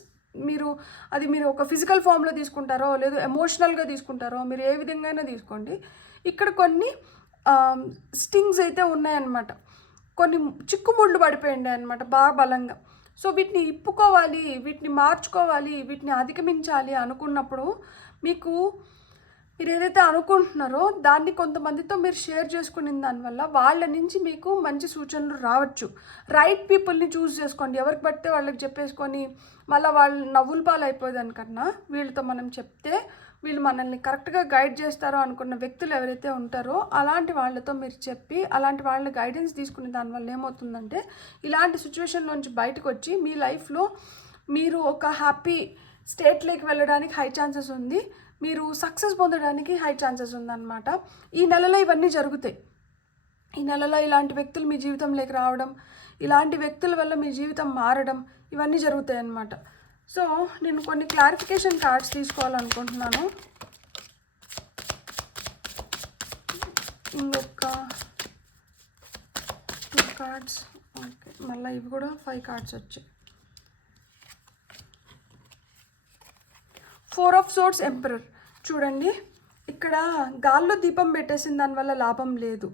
మీరు ఒక ఫిజికల్ ఫామ్లో తీసుకుంటారో లేదు ఎమోషనల్గా తీసుకుంటారో మీరు ఏ విధంగా అయినా తీసుకోండి. ఇక్కడ కొన్ని స్టింగ్స్ అయితే ఉన్నాయన్నమాట, కొన్ని చిక్కుముళ్ళు పడిపోయింది అనమాట బాగా బలంగా. సో వీటిని ఇప్పుకోవాలి, వీటిని మార్చుకోవాలి, వీటిని అధిగమించాలి అనుకున్నప్పుడు మీరు ఏదైతే అనుకుంటున్నారో దాన్ని కొంతమందితో మీరు షేర్ చేసుకునే దానివల్ల వాళ్ళ నుంచి మీకు మంచి సూచనలు రావచ్చు. రైట్ పీపుల్ని చూస్ చేసుకోండి. ఎవరికి పడితే వాళ్ళకి చెప్పేసుకొని మళ్ళీ వాళ్ళు నవ్వుల పాలు అయిపోయేదానికన్నా వీళ్ళతో మనం చెప్తే వీళ్ళు మనల్ని కరెక్ట్గా గైడ్ చేస్తారో అనుకున్న వ్యక్తులు ఎవరైతే ఉంటారో అలాంటి వాళ్ళతో మీరు చెప్పి అలాంటి వాళ్ళ గైడెన్స్ తీసుకునే దానివల్ల ఏమవుతుందంటే ఇలాంటి సిచ్యువేషన్లోంచి బయటకు వచ్చి మీ లైఫ్లో మీరు ఒక హ్యాపీ స్టేట్లోకి వెళ్ళడానికి హై ఛాన్సెస్ ఉంది, మీరు సక్సెస్ పొందడానికి హై ఛాన్సెస్ ఉందన్నమాట. ఈ నెలలో ఇవన్నీ జరుగుతాయి. ఈ నెలలో ఇలాంటి వ్యక్తులు మీ జీవితంలోకి రావడం, ఇలాంటి వ్యక్తుల వల్ల మీ జీవితం మారడం, ఇవన్నీ జరుగుతాయి అన్నమాట. సో నేను కొన్ని క్లారిఫికేషన్ కార్డ్స్ తీసుకోవాలనుకుంటున్నాను. ఇంకొక 2 కార్డ్స్. ఓకే, మళ్ళీ ఇవి కూడా 5 కార్డ్స్ వచ్చాయి. 4 ఆఫ్ సోర్డ్స్ ఎంపరర్. చూడండి, ఇక్కడ గాల్లో దీపం పెట్టేసిన దానివల్ల లాభం లేదు.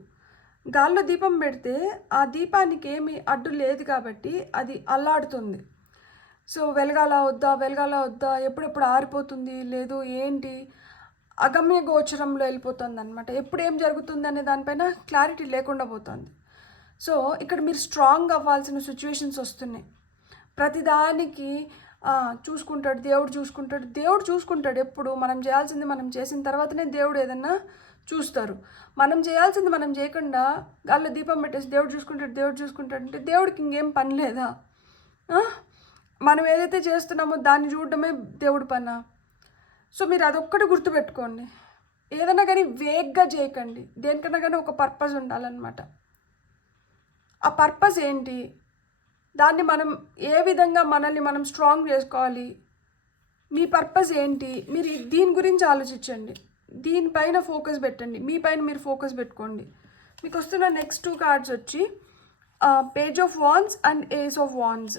గాల్లో దీపం పెడితే ఆ దీపానికి ఏమి అడ్డు లేదు కాబట్టి అది అల్లాడుతుంది. సో వెలగాల వద్దా, ఎప్పుడెప్పుడు ఆరిపోతుంది, లేదు ఏంటి, అగమ్య గోచరంలో వెళ్ళిపోతుంది అనమాట. ఎప్పుడు ఏం జరుగుతుంది అనే దానిపైన క్లారిటీ లేకుండా పోతుంది. సో ఇక్కడ మీరు స్ట్రాంగ్ అవ్వాల్సిన సిచ్యువేషన్స్ వస్తున్నాయి. ప్రతిదానికి చూసుకుంటాడు దేవుడు చూసుకుంటాడు. ఎప్పుడు మనం చేయాల్సింది మనం చేసిన తర్వాతనే దేవుడు ఏదన్నా చూస్తారు. మనం చేయాల్సింది మనం చేయకుండా గాల్లో దీపం పెట్టేసి దేవుడు చూసుకుంటాడు అంటే దేవుడికి ఇంకేం పని లేదా? మనం ఏదైతే చేస్తున్నామో దాన్ని చూడడమే దేవుడి పనా? సో మీరు అదొక్కటి గుర్తుపెట్టుకోండి. ఏదైనా కానీ వేగ్గా చేయకండి. దేనికన్నా కానీ ఒక పర్పస్ ఉండాలన్నమాట. ఆ పర్పస్ ఏంటి, దాన్ని మనం ఏ విధంగా మనల్ని మనం స్ట్రాంగ్ చేసుకోవాలి, మీ పర్పస్ ఏంటి, మీరు దీని గురించి ఆలోచించండి. దీనిపైన ఫోకస్ పెట్టండి. మీ పైన మీరు ఫోకస్ పెట్టుకోండి. మీకు వస్తున్న నెక్స్ట్ 2 కార్డ్స్ వచ్చి page of wands and ace of wands.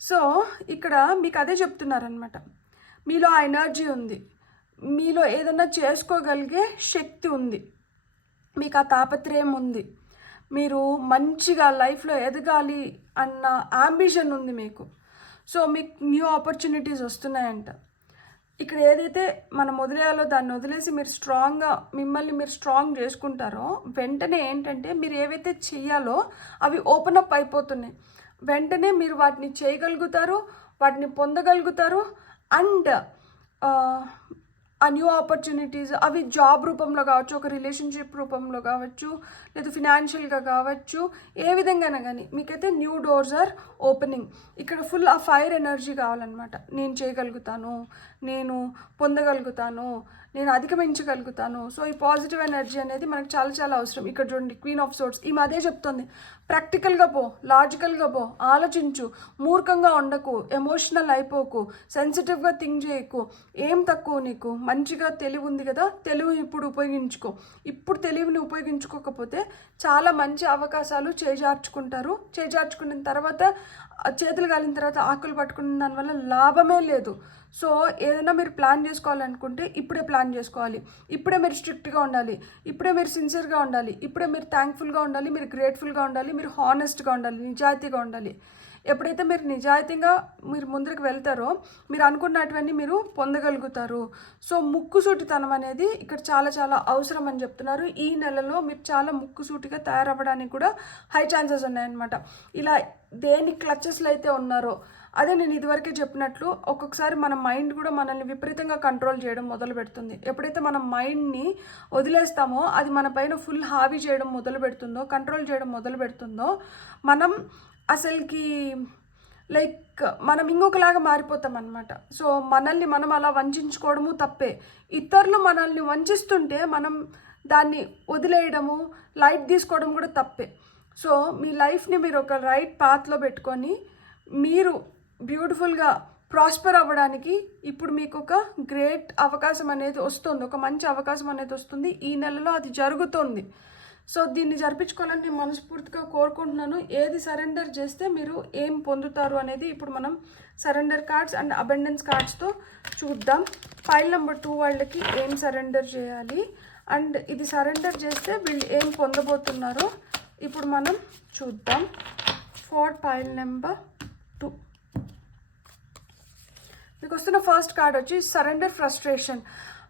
So ఇక్కడ మీకు అదే చెప్తున్నారనమాట. మీలో ఆ ఎనర్జీ ఉంది, మీలో ఏదన్నా చేసుకోగలిగే శక్తి ఉంది, మీకు ఆ తాపత్రయం ఉంది, మీరు మంచిగా లైఫ్లో ఎదగాలి అన్న అంబిషన్ ఉంది మీకు. సో మీకు న్యూ ఆపర్చునిటీస్ వస్తున్నాయంట. ఇక్కడ ఏదైతే మనం వదిలేయాలో దాన్ని వదిలేసి మీరు స్ట్రాంగ్గా మిమ్మల్ని మీరు స్ట్రాంగ్ చేసుకుంటారో వెంటనే ఏంటంటే మీరు ఏవైతే చెయ్యాలో అవి ఓపెన్ అప్ అయిపోతున్నాయి. వెంటనే మీరు వాటిని చేయగలుగుతారు, వాటిని పొందగలుగుతారు. అండ్ ఆ న్యూ ఆపర్చునిటీస్ అవి జాబ్ రూపంలో కావచ్చు, ఒక రిలేషన్షిప్ రూపంలో కావచ్చు, లేదా ఫినాన్షియల్గా కావచ్చు, ఏ విధంగానే కానీ మీకైతే న్యూ డోర్స్ ఆర్ ఓపెనింగ్. ఇక్కడ ఫుల్ ఆ ఫైర్ ఎనర్జీ కావాలన్నమాట. నేను చేయగలుగుతాను, నేను పొందగలుగుతాను, నేను అధిగమించగలుగుతాను. సో ఈ పాజిటివ్ ఎనర్జీ అనేది మనకు చాలా చాలా అవసరం. ఇక్కడ చూడండి, క్వీన్ ఆఫ్ సోర్డ్స్ ఈమె అదే చెప్తుంది. ప్రాక్టికల్గా పో, లాజికల్గా పో, ఆలోచించు, మూర్ఖంగా ఉండకు, ఎమోషనల్ అయిపోకు, సెన్సిటివ్గా థింక్ చేయకు. ఏం తక్కువ నీకు, మంచిగా తెలివి ఉంది కదా, తెలివి ఇప్పుడు ఉపయోగించుకో. ఇప్పుడు తెలివిని ఉపయోగించుకోకపోతే చాలా మంచి అవకాశాలు చేజార్చుకుంటారు. చేజార్చుకున్న తర్వాత చేతులు కాలిన తర్వాత ఆకులు పట్టుకున్న దానివల్ల లాభమే లేదు. సో ఏదైనా మీరు ప్లాన్ చేసుకోవాలనుకుంటే ఇప్పుడే ప్లాన్ చేసుకోవాలి. ఇప్పుడే మీరు స్ట్రిక్ట్గా ఉండాలి, ఇప్పుడే మీరు సిన్సియర్గా ఉండాలి, ఇప్పుడే మీరు థ్యాంక్ఫుల్గా ఉండాలి, మీరు గ్రేట్ఫుల్గా ఉండాలి, మీరు హానెస్ట్గా ఉండాలి, నిజాయితీగా ఉండాలి. ఎప్పుడైతే మీరు నిజాయితీగా మీరు ముందుకు వెళ్తారో మీరు అనుకున్నటువన్నీ మీరు పొందగలుగుతారు. సో ముక్కుసూటితనం అనేది ఇక్కడ చాలా చాలా అవసరం అని చెప్తున్నారు. ఈ నెలలో మీరు చాలా ముక్కుసూటిగా తయారవ్వడానికి కూడా హై ఛాన్సెస్ ఉన్నాయన్నమాట. ఇలా దేని క్లచెస్లో అయితే ఉన్నారో అదే నేను ఇదివరకే చెప్పినట్లు ఒక్కొక్కసారి మన మైండ్ కూడా మనల్ని విపరీతంగా కంట్రోల్ చేయడం మొదలు పెడుతుంది. ఎప్పుడైతే మనం మైండ్ని వదిలేస్తామో అది మన పైన ఫుల్ హావీ చేయడం మొదలు పెడుతుందో, కంట్రోల్ చేయడం మొదలు పెడుతుందో, మనం అసలుకి లైక్ మనం ఇంకొకలాగా మారిపోతాం అనమాట. సో మనల్ని మనం అలా వంచుకోవడము తప్పే. ఇతరులు మనల్ని వంచిస్తుంటే మనం దాన్ని వదిలేయడము, లైట్ తీసుకోవడం కూడా తప్పే. సో మీ లైఫ్ని మీరు ఒక రైట్ పాత్లో పెట్టుకొని మీరు బ్యూటిఫుల్గా ప్రాస్పర్ అవ్వడానికి ఇప్పుడు మీకు ఒక గ్రేట్ అవకాశం అనేది వస్తుంది, ఒక మంచి అవకాశం అనేది వస్తుంది. ఈ నెలలో అది జరుగుతుంది. సో దీన్ని జరిపించుకోవాలని నేను మనస్ఫూర్తిగా కోరుకుంటున్నాను. ఏది సరెండర్ చేస్తే మీరు ఏం పొందుతారు అనేది ఇప్పుడు మనం సరెండర్ కార్డ్స్ అండ్ అబెండెన్స్ కార్డ్స్తో చూద్దాం. ఫైల్ నెంబర్ 2 వాళ్ళకి ఏం సరెండర్ చేయాలి అండ్ ఇది సరెండర్ చేస్తే వీళ్ళు ఏం పొందబోతున్నారో ఇప్పుడు మనం చూద్దాం. ఫర్ ఫైల్ నెంబర్ 2 మీకు వస్తున్న ఫస్ట్ కార్డ్ వచ్చి surrender frustration.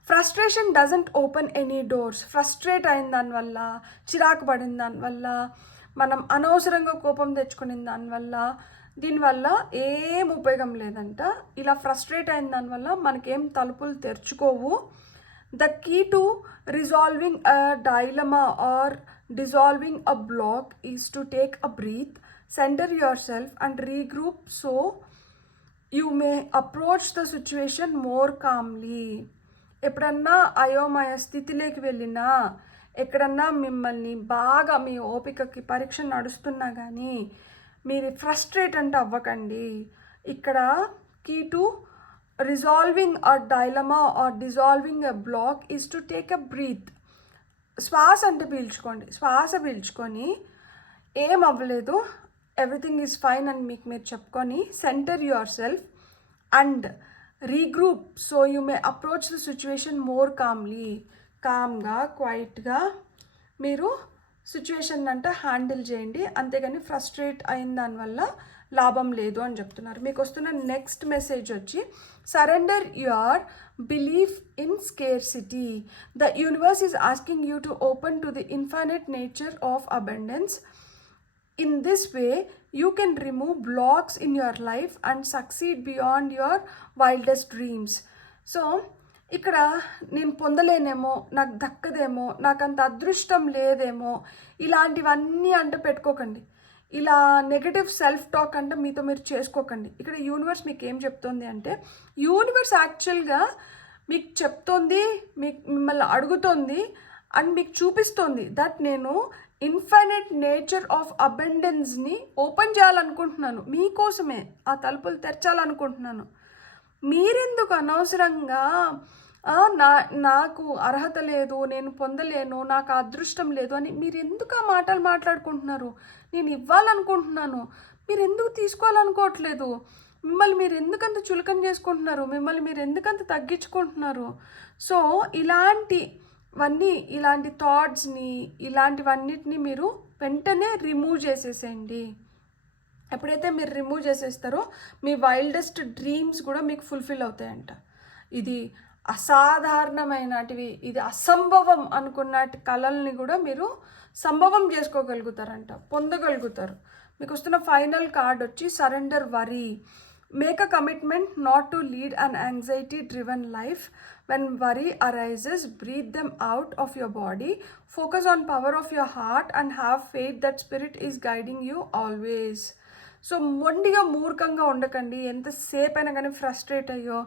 Frustration doesn't open any doors. Frustrate అయిన దానివల్ల, చిరాకు పడిన దానివల్ల, మనం అనవసరంగా కోపం తెచ్చుకునే దానివల్ల, దీనివల్ల ఏం ఉపయోగం లేదంట. ఇలా ఫ్రస్ట్రేట్ అయిన దానివల్ల మనకేం తలుపులు తెరుచుకోవు. The key to resolving a dilemma or dissolving a block is to take a breath, center yourself and regroup so you may approach the situation more calmly. ఎప్పుడన్నా అయోమయ స్థితిలోకి వెళ్ళినా, ఎక్కడన్నా మిమ్మల్ని బాగా మీ ఓపికకి పరీక్ష నడుస్తున్నా కానీ మీరు ఫ్రస్ట్రేట్ అంటే అవ్వకండి. ఇక్కడ key to resolving a dilemma or dissolving a block is to take a breath. Centre yourself and regroup so you may approach the situation more calmly. ఎప్పుడన్నా అయోమయ స్థితిలోకి వెళ్ళినా, ఎక్కడన్నా మిమ్మల్ని బాగా మీ ఓపికకి పరీక్ష నడుస్తున్నా కానీ మీరు ఫ్రస్ట్రేట్ అంటే అవ్వకండి. ఇక్కడ key to resolving a dilemma or dissolving a block is to take a breath. శ్వాస అంటే పీల్చుకోండి. శ్వాస పీల్చుకొని ఏం అవ్వలేదు, ఎవ్రీథింగ్ ఈజ్ ఫైన్ అని మీకు మీరు చెప్పుకొని centre yourself and regroup so you may approach the situation more కామ్గా క్వైట్గా మీరు సిచ్యువేషన్ అంటే హ్యాండిల్ చేయండి. అంతేగాని ఫ్రస్ట్రేట్ అయిన దానివల్ల లాభం లేదు అని చెప్తున్నారు. మీకు వస్తున్న నెక్స్ట్ మెసేజ్ వచ్చి surrender your belief in scarcity. The universe is asking you to open to the infinite nature of abundance. In this way, you can remove blocks in your life and succeed beyond your wildest dreams. So, ఇక్కడ నేను పొందలేనేమో, నాకు దక్కదేమో, నాకు అంత అదృష్టం లేదేమో, ఇలాంటివన్నీ అంటే పెట్టుకోకండి. ఇలా నెగటివ్ సెల్ఫ్ టాక్ అంటే మీతో మీరు చేసుకోకండి. ఇక్కడ యూనివర్స్ మీకు ఏం చెప్తుంది అంటే, యూనివర్స్ యాక్చువల్గా మీకు చెప్తోంది, మిమ్మల్ని అడుగుతోంది అండ్ మీకు చూపిస్తోంది దట్ నేను ఇన్ఫైనైట్ నేచర్ ఆఫ్ అబెండెన్స్ని ఓపెన్ చేయాలనుకుంటున్నాను, మీకోసమే ఆ తలుపులు తెరచాలనుకుంటున్నాను. మీరెందుకు అనవసరంగా నాకు అర్హత లేదు, నేను పొందలేను, నాకు అదృష్టం లేదు అని మీరు ఎందుకు ఆ మాటలు మాట్లాడుకుంటున్నారు? నేను ఇవ్వాలనుకుంటున్నాను, మీరు ఎందుకు తీసుకోవాలనుకోవట్లేదు? మిమ్మల్ని మీరు ఎందుకంత చులకన చేసుకుంటున్నారు? మిమ్మల్ని మీరు ఎందుకంత తగ్గించుకుంటున్నారు? సో ఇలాంటి థాట్స్ని, ఇలాంటివన్నిటిని మీరు వెంటనే రిమూవ్ చేసేసేయండి. ఎప్పుడైతే మీరు రిమూవ్ చేసేస్తారో మీ వైల్డెస్ట్ డ్రీమ్స్ కూడా మీకు ఫుల్ఫిల్ అవుతాయంట. ఇది అసాధారణమైనటివి, ఇది అసంభవం అనుకున్నటి కళల్ని కూడా మీరు సంభవం చేసుకోగలుగుతారంట, పొందగలుగుతారు. మీకు వస్తున్న ఫైనల్ కార్డ్ వచ్చి surrender worry. Make a commitment not to lead an anxiety-driven life. When worry arises, breathe them out of your body. Focus on power of your heart and have faith that spirit is guiding you always. So మొండిగా మూర్ఖంగా ఉండకండి. ఎంతసేపు అయినా కానీ frustrate అయ్యో,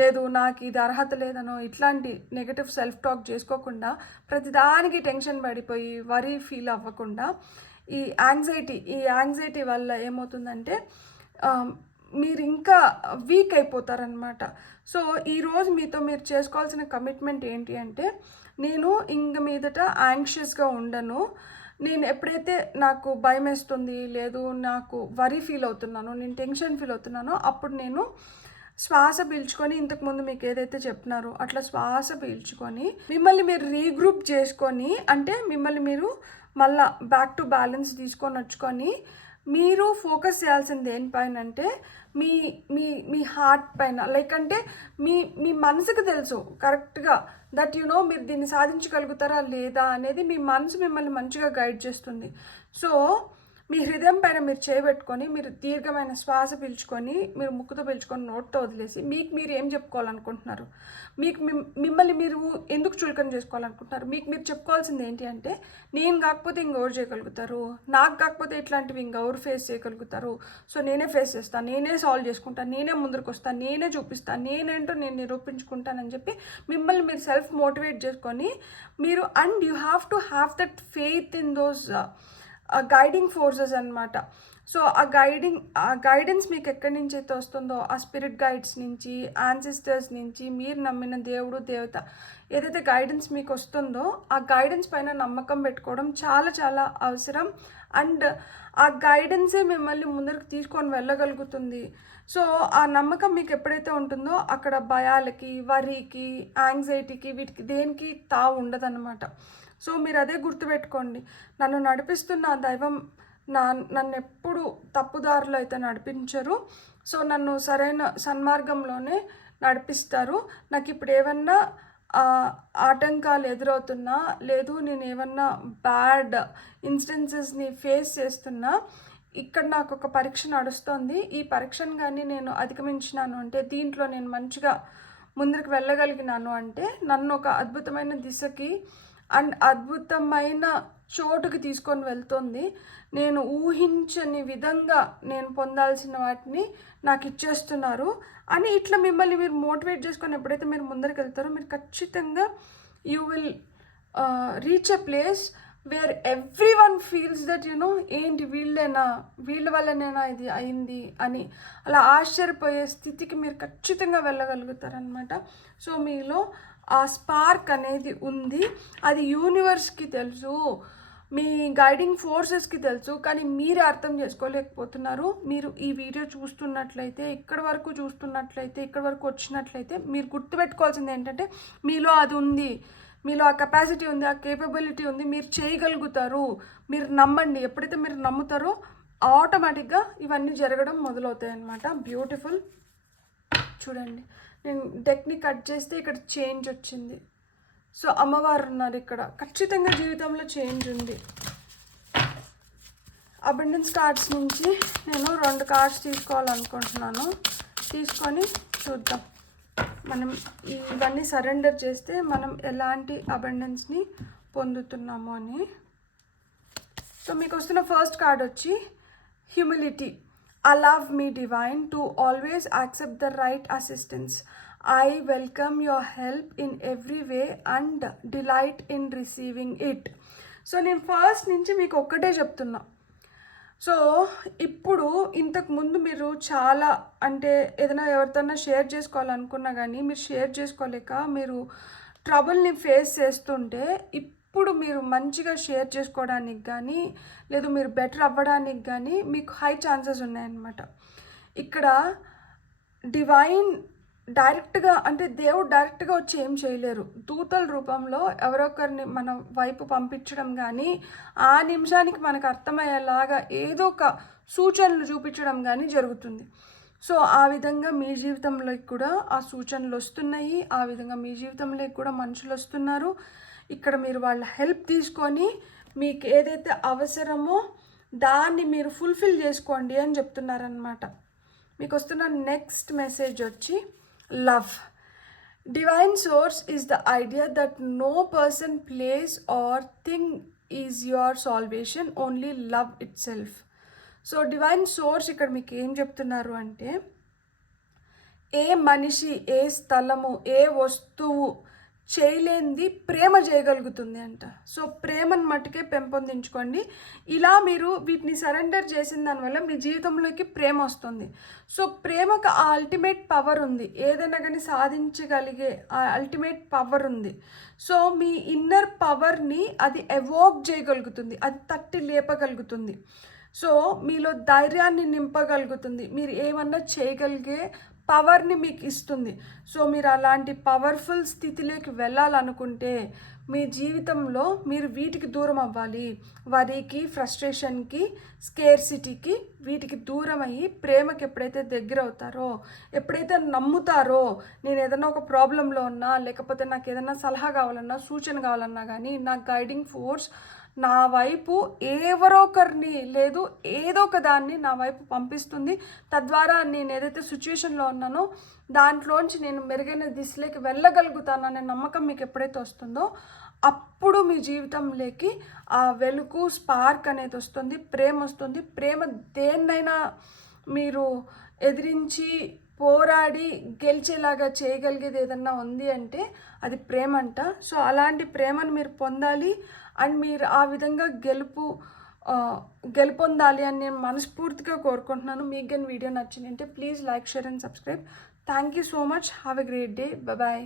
లేదు నాకు ఇది అర్హత లేదనో ఇట్లాంటి నెగటివ్ సెల్ఫ్ టాక్ చేసుకోకుండా, ప్రతిదానికి టెన్షన్ పడిపోయి వరీ ఫీల్ అవ్వకుండా, ఈ యాంగ్జైటీ వల్ల ఏమవుతుందంటే మీరు ఇంకా వీక్ అయిపోతారనమాట. సో ఈరోజు మీతో మీరు చేసుకోవాల్సిన కమిట్మెంట్ ఏంటి అంటే, నేను ఇంక మీదట యాంగ్షియస్గా ఉండను. నేను ఎప్పుడైతే నాకు భయం వేస్తుంది, లేదు నాకు వరీ ఫీల్ అవుతున్నానో, నేను టెన్షన్ ఫీల్ అవుతున్నానో, అప్పుడు నేను శ్వాస పీల్చుకొని, ఇంతకుముందు మీకు ఏదైతే చెప్తున్నారో అట్లా శ్వాస పీల్చుకొని మిమ్మల్ని మీరు రీగ్రూప్ చేసుకొని, అంటే మిమ్మల్ని మీరు మళ్ళా బ్యాక్ టు బ్యాలెన్స్ తీసుకొని వచ్చుకొని, మీరు ఫోకస్ చేయాల్సింది దేనిపైన అంటే మీ మీ మీ హార్ట్ పైన. లైక్ అంటే మీ మనసుకు తెలుసు కరెక్ట్గా దట్ మీరు దీన్ని సాధించగలుగుతారా లేదా అనేది మీ మనసు మిమ్మల్ని మంచిగా గైడ్ చేస్తుంది. సో మీ హృదయం పైన మీరు చేయబెట్టుకొని, మీరు దీర్ఘమైన శ్వాస పీల్చుకొని, మీరు ముక్కుతో పీల్చుకొని నోట్తో వదిలేసి మీరు ఏం చెప్పుకోవాలనుకుంటున్నారు, మిమ్మల్ని మీరు ఎందుకు చులకన చేసుకోవాలనుకుంటున్నారు, మీరు చెప్పుకోవాల్సింది ఏంటి అంటే, నేను కాకపోతే ఇంకెవరు చేయగలుగుతారు, నాకు కాకపోతే ఇట్లాంటివి ఇంకెవరు ఫేస్ చేయగలుగుతారు, సో నేనే ఫేస్ చేస్తాను, నేనే సాల్వ్ చేసుకుంటాను, నేనే ముందరకు వస్తాను, నేనే చూపిస్తాను, నేనేంటో నేను నిరూపించుకుంటానని చెప్పి మిమ్మల్ని మీరు సెల్ఫ్ మోటివేట్ చేసుకొని మీరు, and you have to have that faith in those guiding forces అనమాట. సో ఆ గైడెన్స్ మీకు ఎక్కడి నుంచి అయితే వస్తుందో, ఆ స్పిరిట్ గైడ్స్ నుంచి, యాన్సిస్టర్స్ నుంచి, మీరు నమ్మిన దేవుడు దేవత ఏదైతే గైడెన్స్ మీకు వస్తుందో ఆ గైడెన్స్ పైన నమ్మకం పెట్టుకోవడం చాలా చాలా అవసరం. అండ్ ఆ గైడెన్సే మిమ్మల్ని ముందరికి తీసుకొని వెళ్ళగలుగుతుంది. సో ఆ నమ్మకం మీకు ఎప్పుడైతే ఉంటుందో అక్కడ భయాలకి, వరీకి, యాంగ్జైటీకి, వీటికి దేనికి తావు ఉండదన్నమాట. సో మీరు అదే గుర్తుపెట్టుకోండి, నన్ను నడిపిస్తున్న దైవం నన్ను ఎప్పుడు తప్పుదారులు అయితే నడిపించరు. సో నన్ను సరైన సన్మార్గంలోనే నడిపిస్తారు. నాకు ఇప్పుడు ఏమన్నా ఆటంకాలు ఎదురవుతున్నా, లేదు నేను ఏమన్నా బ్యాడ్ ఇన్స్టెన్సెస్ని ఫేస్ చేస్తున్నా, ఇక్కడ నాకు ఒక పరీక్ష నడుస్తుంది. ఈ పరీక్షను కానీ నేను అధిగమించినాను అంటే, దీంట్లో నేను మంచిగా ముందుకు వెళ్ళగలిగినాను అంటే, నన్ను ఒక అద్భుతమైన దిశకి అండ్ అద్భుతమైన చోటుకి తీసుకొని వెళ్తుంది. నేను ఊహించని విధంగా నేను పొందాల్సిన వాటిని నాకు ఇచ్చేస్తున్నారు అని ఇట్లా మిమ్మల్ని మీరు మోటివేట్ చేసుకొని ఎప్పుడైతే మీరు ముందరికి వెళ్తారో, మీరు ఖచ్చితంగా you will reach a place where every one feels that ఏంటి వీళ్ళ వల్లనేనా ఇది అయింది అని అలా ఆశ్చర్యపోయే స్థితికి మీరు ఖచ్చితంగా వెళ్ళగలుగుతారనమాట. సో మీలో ఆ స్పార్క్ అనేది ఉంది. అది యూనివర్స్కి తెలుసు, మీ గైడింగ్ ఫోర్సెస్కి తెలుసు, కానీ మీరే అర్థం చేసుకోలేకపోతున్నారు. మీరు ఈ వీడియో చూస్తున్నట్లయితే, ఇక్కడ వరకు వచ్చినట్లయితే మీరు గుర్తుపెట్టుకోవాల్సింది ఏంటంటే, మీలో అది ఉంది, మీలో ఆ కెపాసిటీ ఉంది, ఆ కేపబిలిటీ ఉంది, మీరు చేయగలుగుతారు. మీరు నమ్మండి. ఎప్పుడైతే మీరు నమ్ముతారో ఆటోమేటిక్గా ఇవన్నీ జరగడం మొదలవుతాయి అన్నమాట. బ్యూటిఫుల్. చూడండి, నేను డెక్ని కట్ చేస్తే ఇక్కడ చేంజ్ వచ్చింది. సో అమ్మవారు ఉన్నారు ఇక్కడ. ఖచ్చితంగా జీవితంలో చేంజ్ ఉంది. అబండెన్స్ కార్డ్స్ నుంచి నేను 2 కార్డ్స్ తీసుకోవాలనుకుంటున్నాను. తీసుకొని చూద్దాం మనం ఇవన్నీ సరెండర్ చేస్తే మనం ఎలాంటి అబండెన్స్ని పొందుతున్నాము అని. సో మీకు వస్తున్న ఫస్ట్ కార్డ్ వచ్చి humility. Allow me, divine, to always accept the right assistance. I welcome your help in every way and delight in receiving it. So నేను ఫస్ట్ నుంచి మీకు ఒక్కటే చెప్తున్నా. సో ఇప్పుడు ఇంతకుముందు మీరు చాలా అంటే ఏదైనా ఎవరితోనా షేర్ చేసుకోవాలనుకున్నా కానీ మీరు షేర్ చేసుకోలేక మీరు ట్రబుల్ని ఫేస్ చేస్తుంటే, ఇప్పుడు మీరు మంచిగా షేర్ చేసుకోవడానికి కానీ లేదు మీరు బెటర్ అవ్వడానికి కానీ మీకు హై ఛాన్సెస్ ఉన్నాయన్నమాట. ఇక్కడ డివైన్ డైరెక్ట్గా అంటే దేవుడు డైరెక్ట్గా వచ్చి ఏం చేయలేరు. దూతల రూపంలో ఎవరొకరిని మన వైపు పంపించడం కానీ, ఆ నిమిషానికి మనకు అర్థమయ్యేలాగా ఏదో ఒక సూచనలు చూపించడం కానీ జరుగుతుంది. సో ఆ విధంగా మీ జీవితంలోకి కూడా ఆ సూచనలు వస్తున్నాయి. ఆ విధంగా మీ జీవితంలోకి కూడా మనుషులు వస్తున్నారు. ఇక్కడ మీరు వాళ్ళ హెల్ప్ తీసుకొని మీకు ఏదైతే అవసరమో దాన్ని మీరు ఫుల్ఫిల్ చేసుకోండి అని చెప్తున్నారనమాట. మీకు వస్తున్న నెక్స్ట్ మెసేజ్ వచ్చి love. Divine source is the idea that no person, place or thing is your salvation, only love itself. So divine source ఇక్కడ మీకు ఏం చెప్తున్నారు అంటే, ఏ మనిషి, ఏ స్థలము, ఏ వస్తువు చేయలేనిది ప్రేమ చేయగలుగుతుంది అంట. సో ప్రేమను మట్టుకే పెంపొందించుకోండి. ఇలా మీరు వీటిని సరెండర్ చేసిన దానివల్ల మీ జీవితంలోకి ప్రేమ వస్తుంది. సో ప్రేమకు ఆ అల్టిమేట్ పవర్ ఉంది. ఏదైనా కానీ సాధించగలిగే ఆ అల్టిమేట్ పవర్ ఉంది. సో మీ ఇన్నర్ పవర్ని అది ఎవోక్ చేయగలుగుతుంది, అది తట్టి లేపగలుగుతుంది. సో మీలో ధైర్యాన్ని నింపగలుగుతుంది, మీరు ఏమన్నా చేయగలిగే పవర్ని మీకు ఇస్తుంది. సో మీరు అలాంటి పవర్ఫుల్ స్థితిలోకి వెళ్ళాలనుకుంటే మీ జీవితంలో మీరు వీటికి దూరం అవ్వాలి. వరికి, ఫ్రస్ట్రేషన్కి, స్కేర్సిటీకి, వీటికి దూరం అయ్యి ప్రేమకి ఎప్పుడైతే దగ్గర అవుతారో, ఎప్పుడైతే నమ్ముతారో, నేను ఏదైనా ఒక ప్రాబ్లంలో ఉన్నా, లేకపోతే నాకు ఏదైనా సలహా కావాలన్నా, సూచన కావాలన్నా కానీ నా గైడింగ్ ఫోర్స్ నా వైపు ఎవరొకరిని లేదు ఏదో ఒక దాన్ని నా వైపు పంపిస్తుంది. తద్వారా నేను ఏదైతే సిచ్యువేషన్లో ఉన్నానో దాంట్లోంచి నేను మెరుగైన దిశలోకి వెళ్ళగలుగుతాననే నమ్మకం మీకు ఎప్పుడైతే వస్తుందో అప్పుడు మీ జీవితంలోకి ఆ వెలుగు, స్పార్క్ అనేది వస్తుంది, ప్రేమ వస్తుంది. ప్రేమ దేన్నైనా మీరు ఎదిరించి పోరాడి గెలిచేలాగా చేయగలిగేది ఏదన్నా ఉంది అంటే అది ప్రేమ అంట. సో అలాంటి ప్రేమను మీరు పొందాలి అండ్ మీరు ఆ విధంగా గెలుపొందాలి అని నేను మనస్ఫూర్తిగా కోరుకుంటున్నాను. మీకు కానీ వీడియో నచ్చింది అంటే please like, share and subscribe. Thank you so much. Have a great day. Bye.